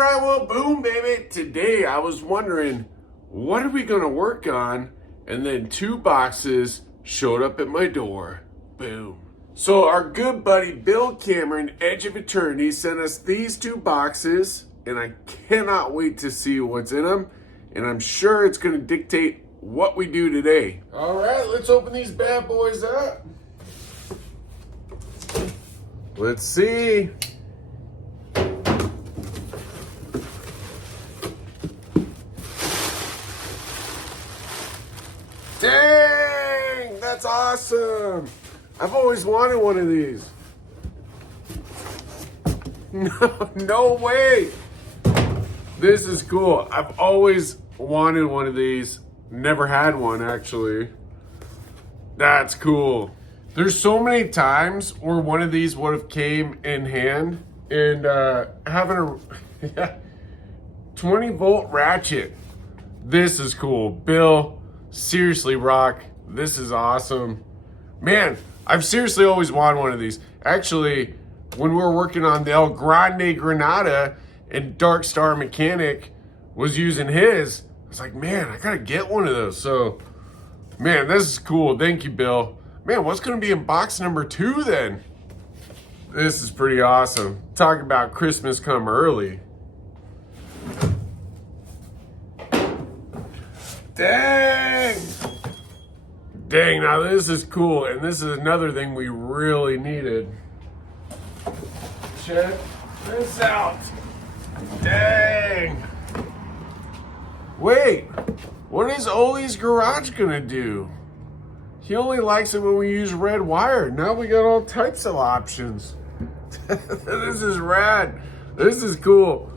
right, well, boom, baby. Today I was wondering, what are we gonna work on? And then 2 boxes showed up at my door. Boom. So our good buddy Bill Cameron, Edge of Eternity, sent us these 2 boxes, and I cannot wait to see what's in them. And I'm sure it's gonna dictate what we do today. All right, let's open these bad boys up. Let's see. Dang, that's awesome. I've always wanted one of these. No way. This is cool. I've always wanted one of these. Never had one, actually. That's cool. There's so many times where one of these would have came in hand, and having a 20-volt ratchet. This is cool. Bill, seriously, rock. This is awesome. Man, I've seriously always wanted one of these. Actually, when we were working on the El Grande Granada and Dark Star Mechanic was using his, I was like, man, I gotta get one of those. So, man, this is cool. Thank you, Bill. Man, what's gonna be in box number 2 then? This is pretty awesome. Talk about Christmas come early. Dang! Dang, now this is cool, and this is another thing we really needed. Check this out. Dang! Wait, what is Oli's Garage gonna do? He only likes it when we use red wire. Now we got all types of options. This is rad. This is cool.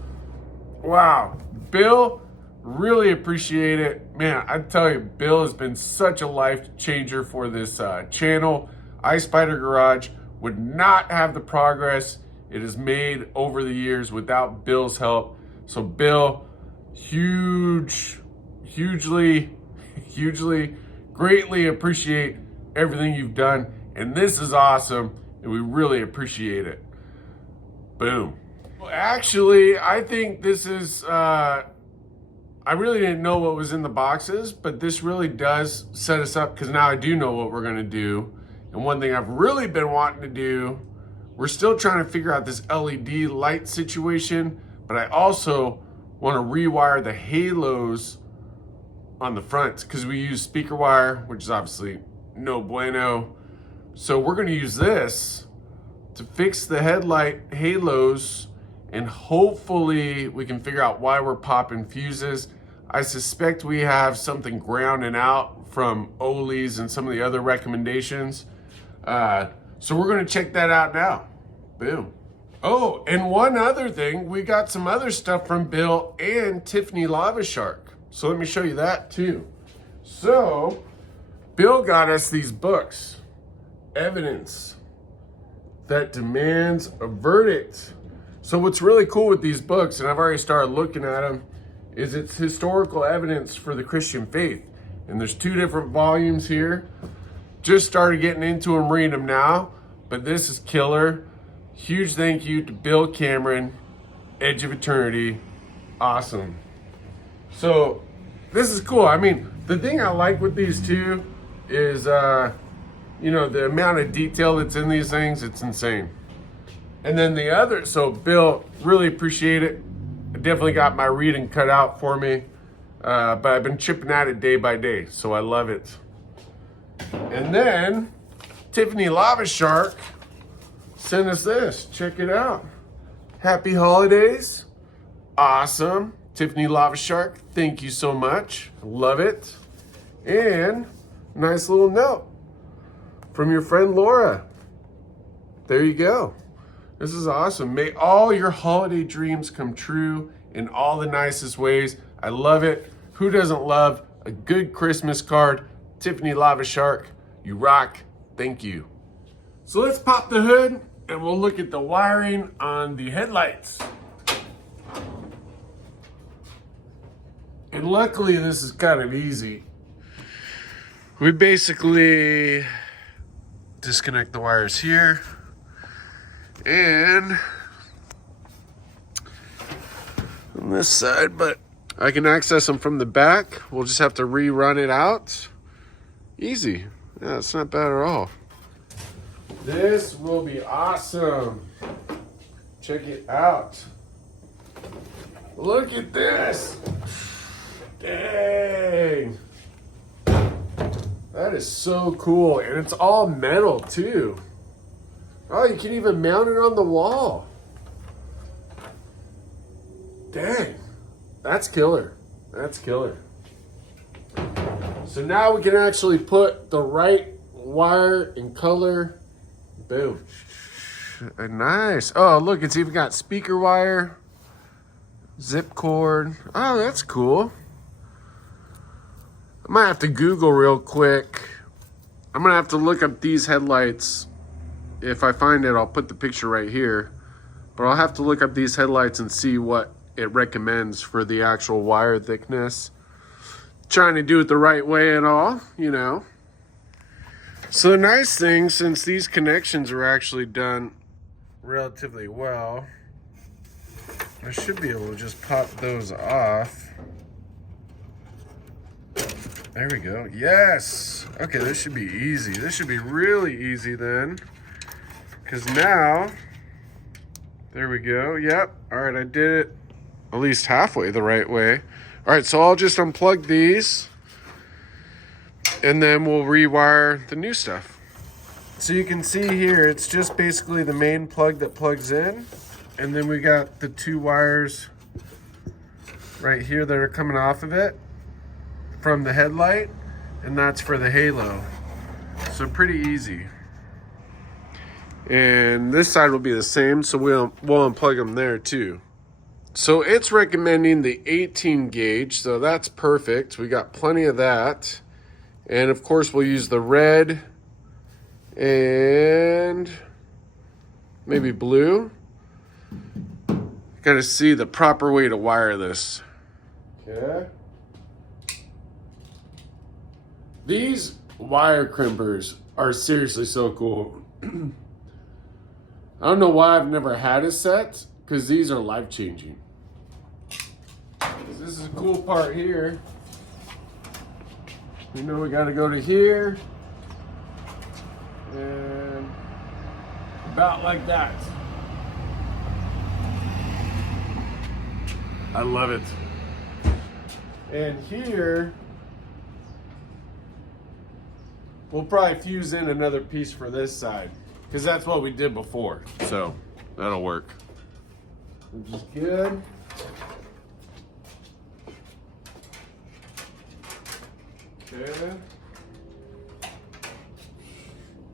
Wow. Bill, really appreciate it. Man, I tell you, Bill has been such a life changer for this channel. iSpider Garage would not have the progress it has made over the years without Bill's help. So Bill, hugely, greatly appreciate everything you've done. And this is awesome, and we really appreciate it. Boom. Well, actually, I think this is, I really didn't know what was in the boxes, but this really does set us up, because now I do know what we're gonna do. And one thing I've really been wanting to do, we're still trying to figure out this LED light situation, but I also want to rewire the halos on the front, because we use speaker wire, which is obviously no bueno. So we're gonna use this to fix the headlight halos, and hopefully we can figure out why we're popping fuses. I suspect we have something grounding out from Oli's and some of the other recommendations. So we're gonna check that out now. Boom. Oh, and one other thing, we got some other stuff from Bill and Tiffany Lava Shark. So let me show you that too. So Bill got us these books, Evidence That Demands a Verdict. So what's really cool with these books, and I've already started looking at them, is it's historical evidence for the Christian faith. And there's 2 different volumes here. Just started getting into them, reading them now, but this is killer. Huge thank you to Bill Cameron, Edge of Eternity. Awesome. So this is cool. I mean, the thing I like with these 2 is, you know, the amount of detail that's in these things, it's insane. And then the other, so Bill, really appreciate it. I definitely got my reading cut out for me, but I've been chipping at it day by day, so I love it. And then Tiffany Lava Shark sent us this. Check it out. Happy holidays. Awesome. Tiffany Lava Shark, thank you so much. Love it. And nice little note from your friend Laura. There you go. This is awesome. May all your holiday dreams come true in all the nicest ways. I love it. Who doesn't love a good Christmas card? Tiffany Lava Shark, you rock. Thank you. So let's pop the hood and we'll look at the wiring on the headlights. And luckily this is kind of easy. We basically disconnect the wires here this side, but I can access them from the back. We'll just have to rerun it out. Easy. Yeah, it's not bad at all. This will be awesome. Check it out. Look at this. Dang. That is so cool. And it's all metal too. Oh, you can even mount it on the wall. Dang. That's killer. That's killer. So now we can actually put the right wire and color. Boom. Nice. Oh, look, it's even got speaker wire, zip cord. Oh, that's cool. I might have to Google real quick. I'm gonna have to look up these headlights. If I find it, I'll put the picture right here. But I'll have to look up these headlights and see what it recommends for the actual wire thickness. Trying to do it the right way and all, you know. So the nice thing, since these connections were actually done relatively well, I should be able to just pop those off. There we go. Yes. Okay, this should be easy. This should be really easy then. Because now, there we go. Yep. All right, I did it at least halfway the right way. All right, so I'll just unplug these and then we'll rewire the new stuff. So you can see here, it's just basically the main plug that plugs in. And then we got the two wires right here that are coming off of it from the headlight, and that's for the halo. So pretty easy. And this side will be the same, so we'll unplug them there too. So it's recommending the 18 gauge, so that's perfect. We got plenty of that. And of course we'll use the red and maybe blue. Got to see the proper way to wire this. Okay. These wire crimpers are seriously so cool. I don't know why I've never had a set, because these are life-changing. This is a cool part here. You know, we got to go to here. And about like that. I love it. And here, we'll probably fuse in another piece for this side, because that's what we did before. So that'll work. Which is good. Okay.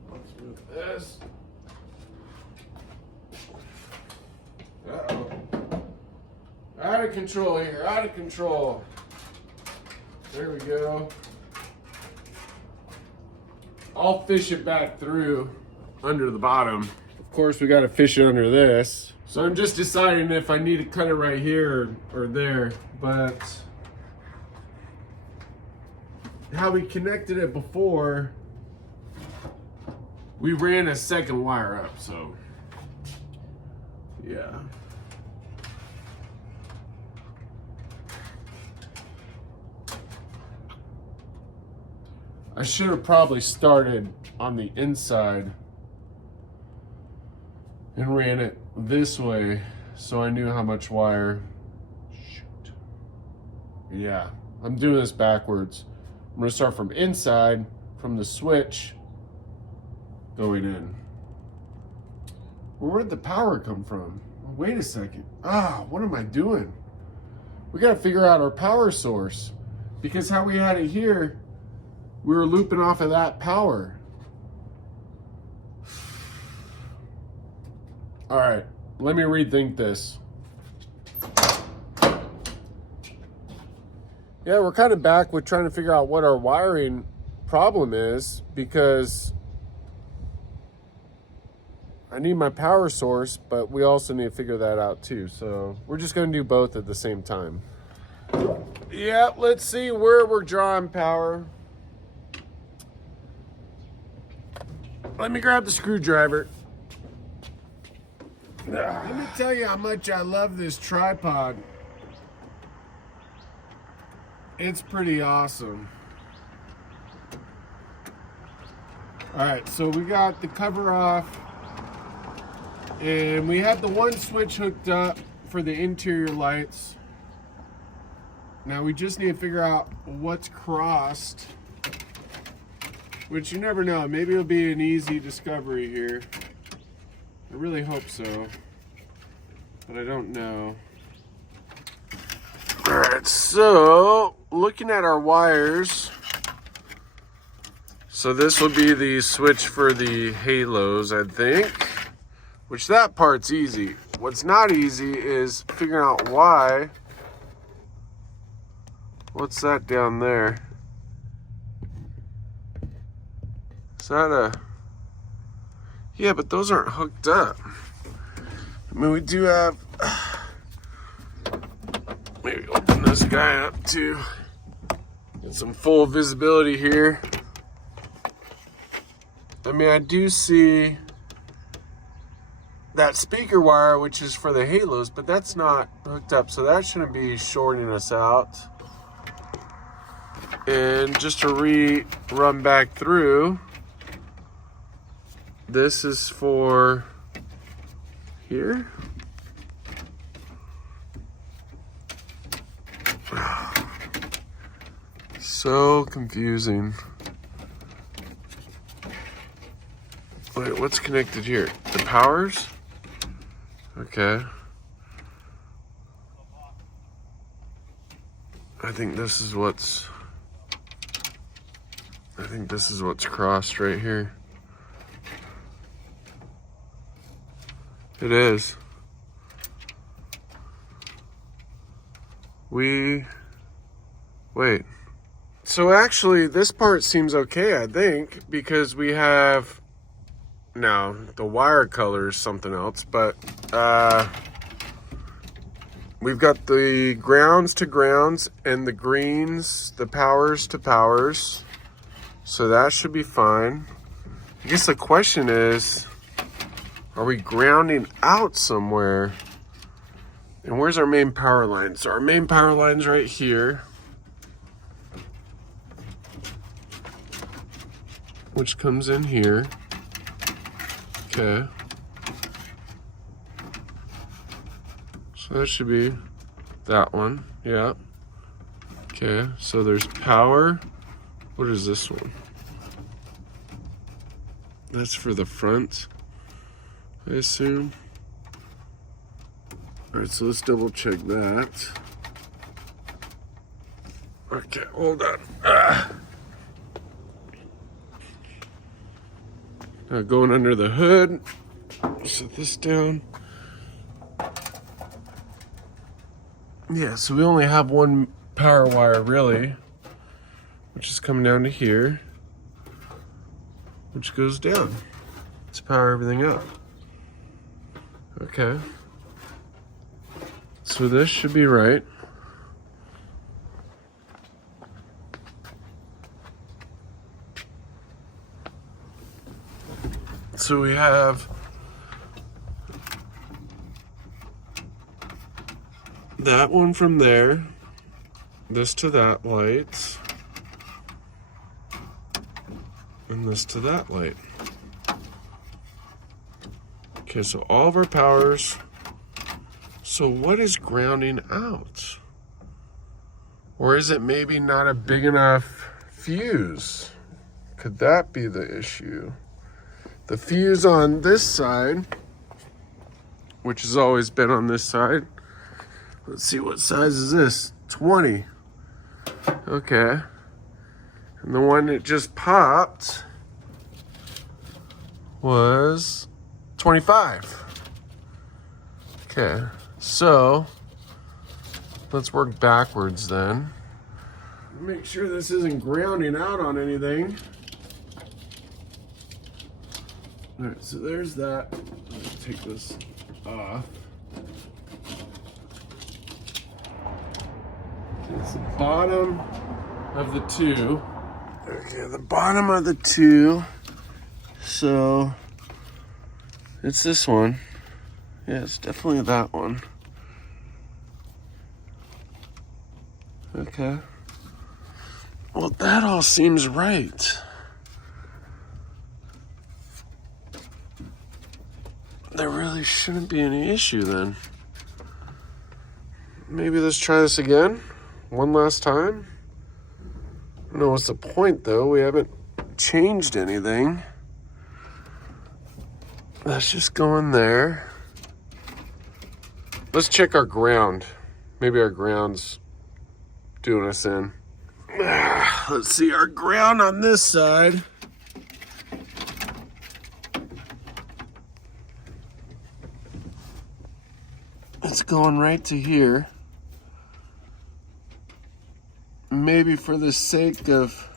Let's move this. Uh-oh. Out of control here, out of control. There we go. I'll fish it back through under the bottom. Of course, we got to fish it under this. So I'm just deciding if I need to cut it right here or there, but how we connected it before, we ran a second wire up, so yeah. I should have probably started on the inside and ran it this way so I knew how much wire. Shoot. Yeah, I'm doing this backwards. I'm gonna start from inside, from the switch, going in. Well, where did the power come from? Wait a second. What am I doing? We gotta figure out our power source, because how we had it here, we were looping off of that power. All right, let me rethink this. Yeah, we're kind of back with trying to figure out what our wiring problem is, because I need my power source, but we also need to figure that out too. So we're just gonna do both at the same time. Yeah, let's see where we're drawing power. Let me grab the screwdriver. Let me tell you how much I love this tripod. It's pretty awesome. All right, so we got the cover off, and we had the one switch hooked up for the interior lights. Now we just need to figure out what's crossed, which you never know. Maybe it'll be an easy discovery here. I really hope so, but I don't know. All right, so looking at our wires, so this will be the switch for the halos, I think, which that part's easy. What's not easy is figuring out why. What's that down there? Is that a... Yeah, but those aren't hooked up. I mean, we do have... Maybe open this guy up too. Get some full visibility here. I mean, I do see that speaker wire, which is for the halos, but that's not hooked up, so that shouldn't be shorting us out. And just to run back through, this is for here. So confusing. Wait, what's connected here? The powers? Okay. I think this is what's crossed right here. It is. Wait. So actually, this part seems okay, I think, because we have, now, the wire color is something else, but we've got the grounds to grounds and the greens, the powers to powers. So that should be fine. I guess the question is, are we grounding out somewhere? And where's our main power line? So our main power line's right here, which comes in here. Okay. So that should be that one. Yeah. Okay, so there's power. What is this one? That's for the front, I assume. All right, so let's double check that. Okay, hold on. Now going under the hood, set this down. Yeah, so we only have one power wire really, which is coming down to here, which goes down to power everything up. Okay. So this should be right. So we have that one from there, this to that light, and this to that light. Okay, so all of our powers. So what is grounding out? Or is it maybe not a big enough fuse? Could that be the issue? The fuse on this side, which has always been on this side. Let's see, what size is this? 20. Okay. And the one that just popped was 25. Okay, so let's work backwards then. Make sure this isn't grounding out on anything. All right, so there's that. Let's take this off. It's the bottom of the two. Okay, the bottom of the two. So it's this one. Yeah, it's definitely that one. Okay. Well, that all seems right. There really shouldn't be any issue then. Maybe let's try this again. One last time. I don't know what's the point though. We haven't changed anything. Let's just go in there. Let's check our ground. Maybe our ground's doing us in. Let's see our ground on this side. It's going right to here. Maybe for the sake of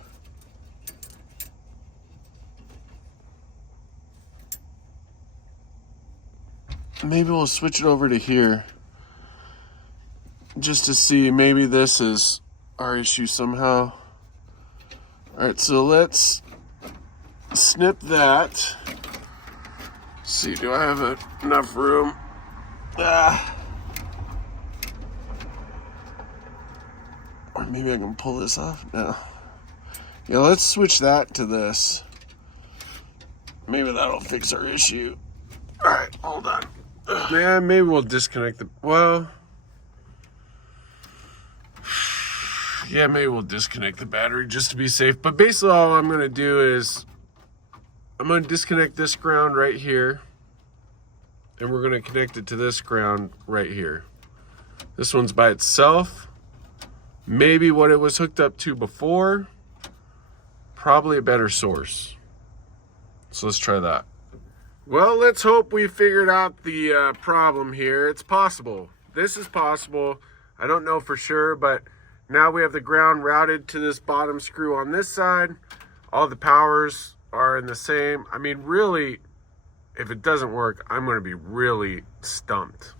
maybe we'll switch it over to here just to see. Maybe this is our issue somehow. All right, so let's snip that. Let's see, do I have enough room? Or maybe I can pull this off. No. Yeah, let's switch that to this. Maybe that'll fix our issue. All right, hold on. Yeah, maybe we'll disconnect the, well, yeah, maybe we'll disconnect the battery just to be safe. But basically all I'm gonna do is I'm gonna disconnect this ground right here, and we're gonna connect it to this ground right here. This one's by itself. Maybe what it was hooked up to before, probably a better source. So let's try that. Well, let's hope we figured out the problem here. It's possible. This is possible. I don't know for sure, but now we have the ground routed to this bottom screw on this side. All the powers are in the same. I mean, really, if it doesn't work, I'm going to be really stumped.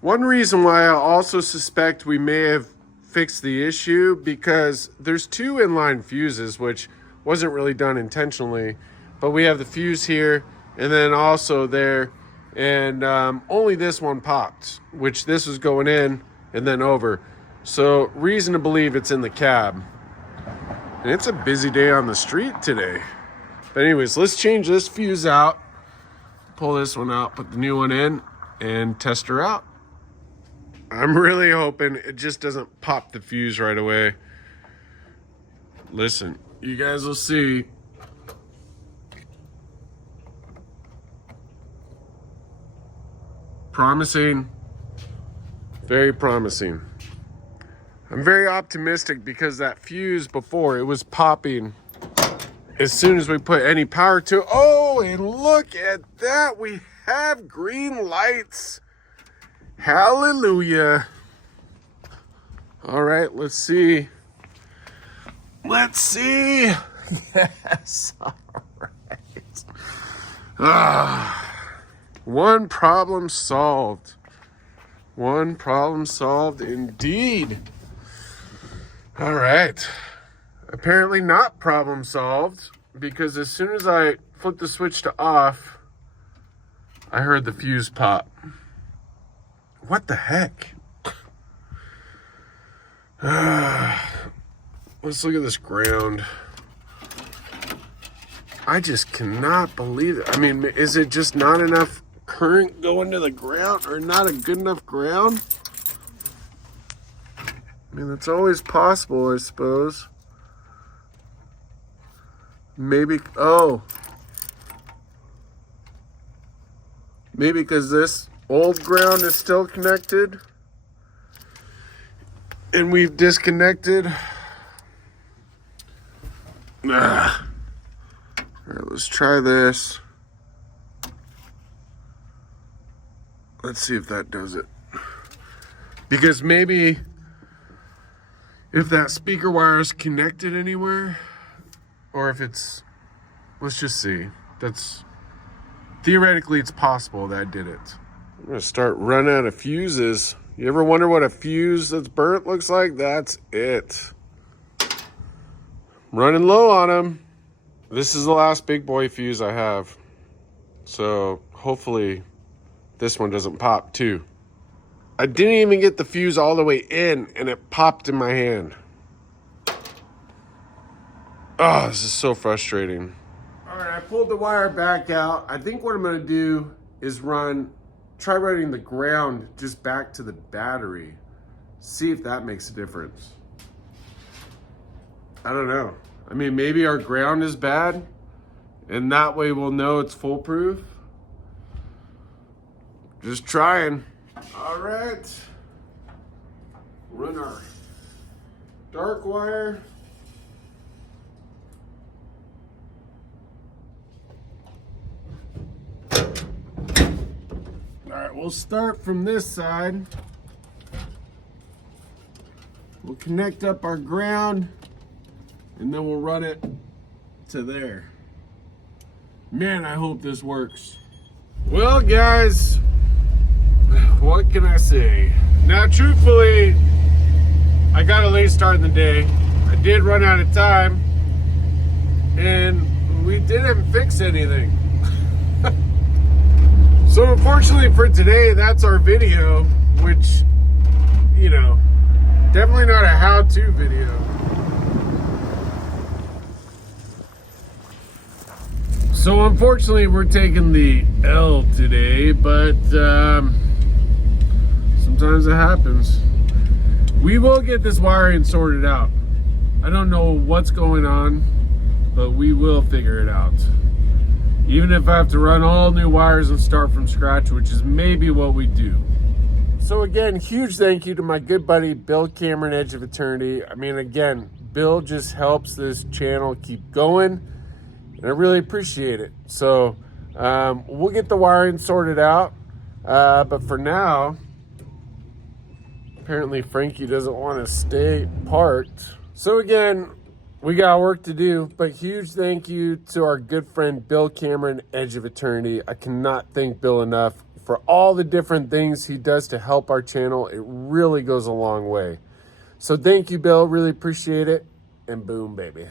One reason why I also suspect we may have fixed the issue, because there's two inline fuses, which wasn't really done intentionally, but we have the fuse here and then also there, and only this one popped, which this was going in and then over. So reason to believe it's in the cab. And it's a busy day on the street today. But anyways, let's change this fuse out, pull this one out, put the new one in, and test her out. I'm really hoping it just doesn't pop the fuse right away. Listen, you guys will see. Promising, very promising. I'm very optimistic because that fuse before, it was popping as soon as we put any power to it. Oh, and look at that. We have green lights. Hallelujah. All right, let's see. Let's see. Yes, all right. One problem solved. One problem solved indeed. All right. Apparently not problem solved, because as soon as I flipped the switch to off, I heard the fuse pop. What the heck? Let's look at this ground. I just cannot believe it. I mean, is it just not enough current going to the ground, or not a good enough ground? I mean, it's always possible, I suppose. Maybe, oh. Maybe because this old ground is still connected and we've disconnected. All right, let's try this. Let's see if that does it. Because maybe if that speaker wire is connected anywhere, or if it's, let's just see. That's, theoretically it's possible that did it. I'm gonna start running out of fuses. You ever wonder what a fuse that's burnt looks like? That's it. Running low on them. This is the last big boy fuse I have. So hopefully this one doesn't pop too. I didn't even get the fuse all the way in and it popped in my hand. Oh, this is so frustrating. All right, I pulled the wire back out. I think what I'm gonna do is try running the ground just back to the battery. See if that makes a difference. I don't know. I mean, maybe our ground is bad and that way we'll know it's foolproof. Just trying. All right. Run our dark wire. All right, we'll start from this side. We'll connect up our ground and then we'll run it to there. Man, I hope this works. Well, guys, what can I say? Now, truthfully, I got a late start in the day. I did run out of time and we didn't fix anything. So unfortunately for today, that's our video, which, you know, definitely not a how-to video. So unfortunately, we're taking the L today, but sometimes it happens. We will get this wiring sorted out. I don't know what's going on, but we will figure it out. Even if I have to run all new wires and start from scratch, which is maybe what we do. So again, huge thank you to my good buddy, Bill Cameron, Edge of Eternity. I mean, again, Bill just helps this channel keep going, and I really appreciate it. So we'll get the wiring sorted out, but for now, apparently Frankie doesn't want to stay parked. So again, we got work to do, but huge thank you to our good friend Bill Cameron, Edge of Eternity. I cannot thank Bill enough for all the different things he does to help our channel. It really goes a long way. So thank you, Bill. Really appreciate it. And boom, baby.